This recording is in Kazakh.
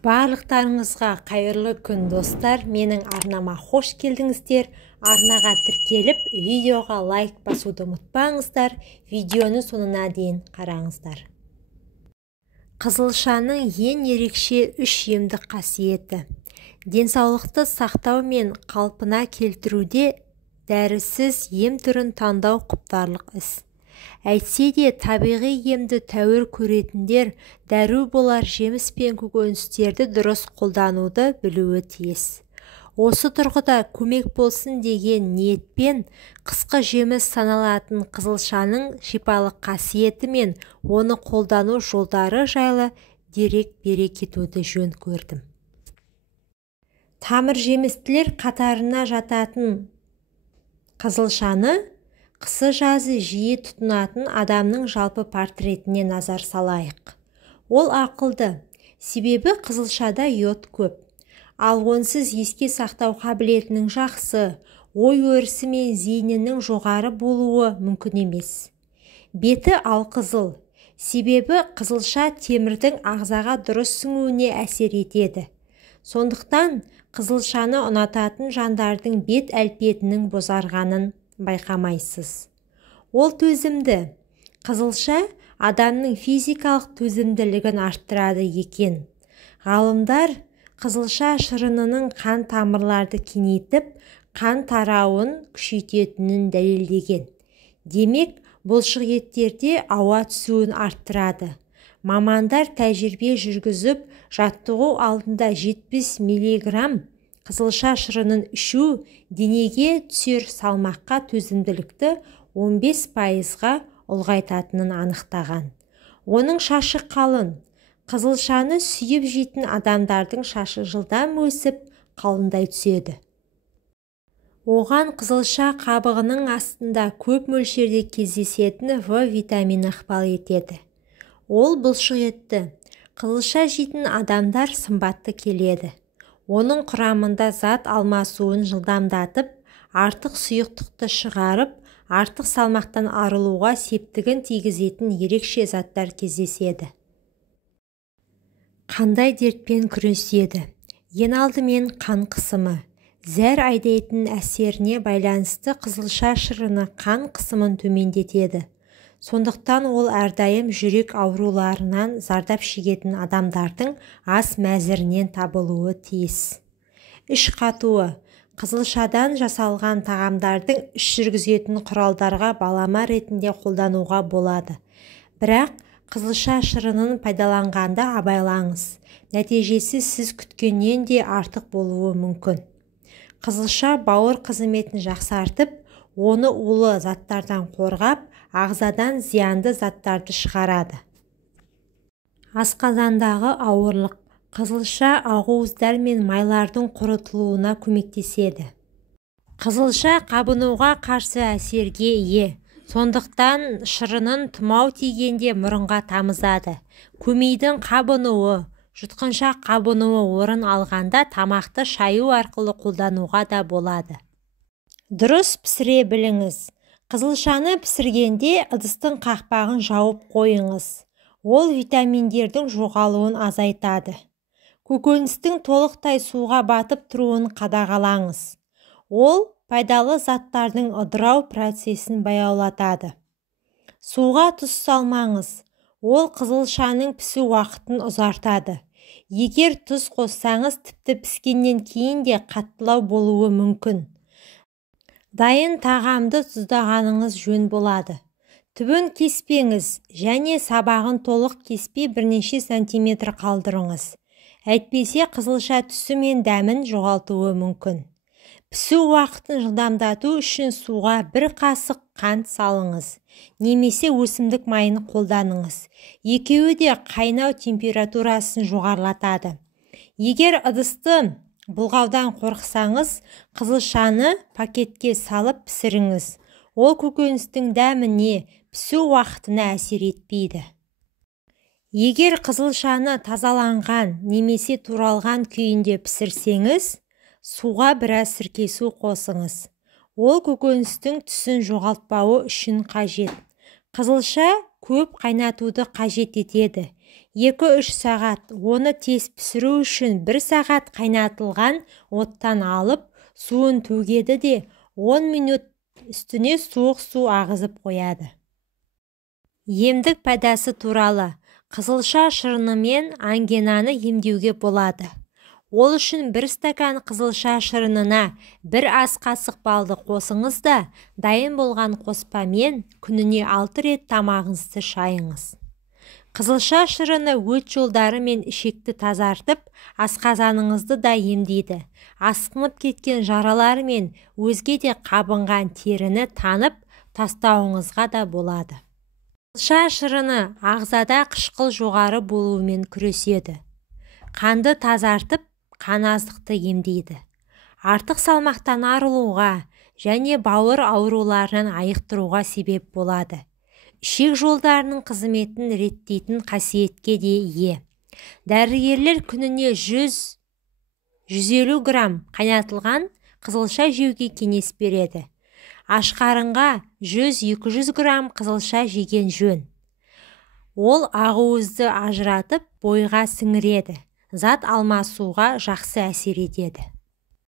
Барлықтарыңызға қайырлы күн достар, менің арнама хош келдіңіздер. Арнаға тіркеліп, видеоға лайк басуды ұмытпаңыздар, видеоны соңына дейін қараңыздар. Қызылшаның ең ерекше үш емдік қасиеті. Денсаулықты сақтау мен қалпына келтіруде дәрісіз ем түрін таңдау құптарлық іс. Әйтсе де табиғи емді тәуір көретіндер дәру болар жеміс пен көкөністерді дұрыс қолдануды білуі тиіс. Осы тұрғыда көмек болсын деген ниетпен қысқы жеміс саналатын қызылшаның шипалық қасиеті мен оны қолдану жолдары жайлы дерек бере кетуді жөн көрдім. Тамыр жемістілер қатарына жататын қызылшаны қысы-жазы жиі тұтынатын адамның жалпы портретіне назар салайық. Ол ақылды, себебі қызылшада йод көп. Ал онсыз еске сақтау қабілетінің жақсы, ой өрісі мен зейінінің жоғары болуы мүмкін емес. Беті алқызыл, себебі қызылша темірдің ағзаға дұрыс сіңуіне әсер етеді. Сондықтан қызылшаны ұнататын жандардың бет әлпетінің бозарғанын байқамайсыз. Ол төзімді. Қызылша адамның физикалық төзімділігін арттырады екен. Ғалымдар қызылша шырынының қан тамырларды кеңейтіп, қан тарауын күшейтетінін дәлелдеген. Демек, бұлшықеттерде ауа түсуін арттырады. Мамандар тәжірибе жүргізіп, жаттығу алдында 70 мг қызылша шырынын ішу денеге түсер салмаққа төзімділікті 15%-ға ұлғайтатынын анықтаған. Оның шашы қалың. Қызылшаны сүйіп жейтін адамдардың шашы жылдам өсіп, қалыңдай түседі. Оған қызылша қабығының астында көп мөлшерде кездесетін В витамині ықпал етеді. Ол бұлшықетті. Қызылша жейтін адамдар сымбатты келеді. Оның құрамында зат алмасуын жылдамдатып, артық сұйықтықты шығарып, артық салмақтан арылуға септігін тигізетін ерекше заттар кездеседі. Қандай дертпен күреседі? Ең алдымен қан қысымы. Зәр айдайтын әсеріне байланысты қызылша шырыны қан қысымын төмендетеді. Сондықтан ол әрдайым жүрек ауруларынан зардап шегетін адамдардың ас мәзірінен табылуы тиіс. Іш қатуы. Қызылшадан жасалған тағамдардың іш жүргізетін құралдарға балама ретінде қолдануға болады. Бірақ қызылша шырынын пайдаланғанда абайлаңыз. Нәтижесі сіз күткеннен де артық болуы мүмкін. Қызылша бауыр қызметін жақсартып, оны улы заттардан қорғап, ағзадан зиянды заттарды шығарады. Асқазандағы ауырлық. Қызылша ақуыздар мен майлардың құрытылуына көмектеседі. Қызылша қабынуға қарсы әсерге ие. Сондықтан шырынын тұмау тигенде мұрынға тамызады. Көмейдің қабынуы, жұтқыншақ қабынуы орын алғанда тамақты шаю арқылы қолдануға да болады. Дұрыс пісіре біліңіз. Қызылшаны пісіргенде ыдыстың қақпағын жауып қойыңыз. Ол витаминдердің жоғалуын азайтады. Көкөністің толықтай суға батып тұруын қадағалаңыз. Ол пайдалы заттардың ыдырау процесін баяулатады. Суға тұз салмаңыз. Ол қызылшаның пісу уақытын ұзартады. Егер тұз қоссаңыз, тіпті піскеннен кейін де қаттылау болуы мүмкін. Дайын тағамды тұздағаныңыз жөн болады. Түбін кеспеңіз және сабағын толық кеспей бірнеше сантиметр қалдырыңыз. Әйтпесе қызылша түсі мен дәмін жоғалтуы мүмкін. Пісу уақытын жылдамдату үшін суға 1 қасық қант салыңыз. Немесе өсімдік майын қолданыңыз. Екеуі де қайнау температурасын жоғарылатады. Егер ыдысты бұлғаудан қорықсаңыз, қызылшаны пакетке салып пісіріңіз. Ол көкөністің дәміне, пісу уақытына әсер етпейді. Егер қызылшаны тазаланған немесе туралған күйінде пісірсеңіз, суға біраз сірке су қосыңыз. Ол көкөністің түсін жоғалтпауы үшін қажет. Қызылша көп қайнатуды қажет етеді. 2-3 сағат. Оны тез пісіру үшін 1 сағат қайнатылған оттан алып, суын төгеді де 10 минут үстіне суық су ағызып қояды. Емдік пайдасы туралы. Қызылша шырынымен ангинаны емдеуге болады. Ол үшін 1 стакан қызылша шырынына 1 ас қасық балды қосыңыз да, дайын болған қоспамен күніне 6 рет тамағыңызды шайыңыз. Қызылша шырыны өт жолдары мен ішекті тазартып, асқазаныңызды да емдейді. Асқынып кеткен жаралар мен өзге де қабынған теріні танып, тастауыңызға да болады. Қызылша шырыны ағзада қышқыл жоғары болуымен күреседі. Қанды тазартып, қан аздықты емдейді. Артық салмақтан арылуға және бауыр ауруларынан айықтыруға себеп болады. Ішек жолдарының қызметін реттейтін қасиетке де ие. Дәрігерлер күніне 100-150 грамм қайнатылған қызылша жеуге кеңес береді. Ашқарынға 100-200 грамм қызылша жеген жөн. Ол ақуызды ажыратып бойға сіңіреді. Зат алмасуға жақсы әсер етеді.